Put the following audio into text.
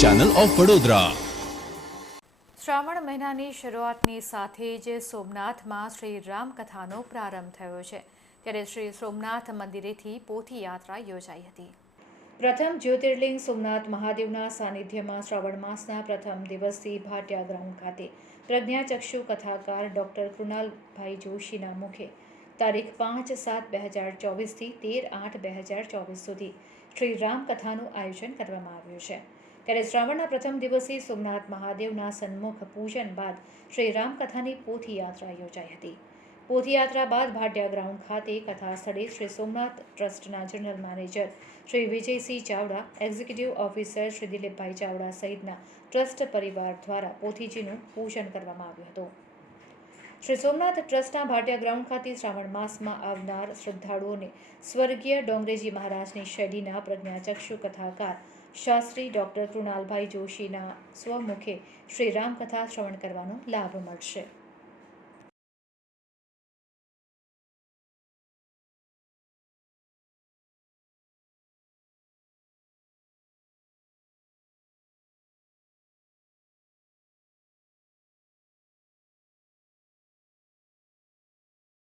Channel of Vadodara Shravan મહિનાની શરૂઆતની સાથે જ સોમનાથમાં શ્રી રામકથાનો પ્રારંભ થયો છે. ત્યારે શ્રી સોમનાથ મંદિરેથી પોથી યાત્રા યોજાઈ હતી. પ્રથમ જ્યોતિર્લિંગ સોમનાથ મહાદેવના સાનિધ્યમાં શ્રાવણ માસના પ્રથમ દિવસથી ભાટિયા ગ્રાઉન્ડ ખાતે પ્રજ્ઞાચક્ષુ કથાકાર ડૉક્ટર કૃણાલભાઈ જોશીના મુખે તારીખ પાંચ સાત બે હજાર ચોવીસથી તેર આઠ બે હજાર ચોવીસ સુધી શ્રી રામકથાનું આયોજન કરવામાં આવ્યું છે. ત્યારે શ્રાવણના પ્રથમ દિવસે સોમનાથ મહાદેવના સન્મુખ પૂજન બાદ શ્રી રામકથાની પોથીયાત્રા યોજાઈ હતી. પોથીયાત્રા બાદ ભાટિયા ગ્રાઉન્ડ ખાતે કથા સ્થળે શ્રી સોમનાથ ટ્રસ્ટના general manager Shri Vijaysinh Chavda, executive officer Shri Dilipbhai Chavda સહિતના ટ્રસ્ટ પરિવાર દ્વારા પોથીજીનું પૂજન કરવામાં આવ્યું હતું. શ્રી સોમનાથ ટ્રસ્ટના ભાટિયા ગ્રાઉન્ડ ખાતે શ્રાવણ માસમાં આવનાર શ્રદ્ધાળુઓને સ્વર્ગીય ડોંગરેજી મહારાજની શૈલીના પ્રજ્ઞાચક્ષુ કથાકાર શાસ્ત્રી ડૉક્ટર કૃણાલભાઈ જોશીના સ્વમુખે શ્રી રામકથા શ્રવણ કરવાનો લાભ મળશે.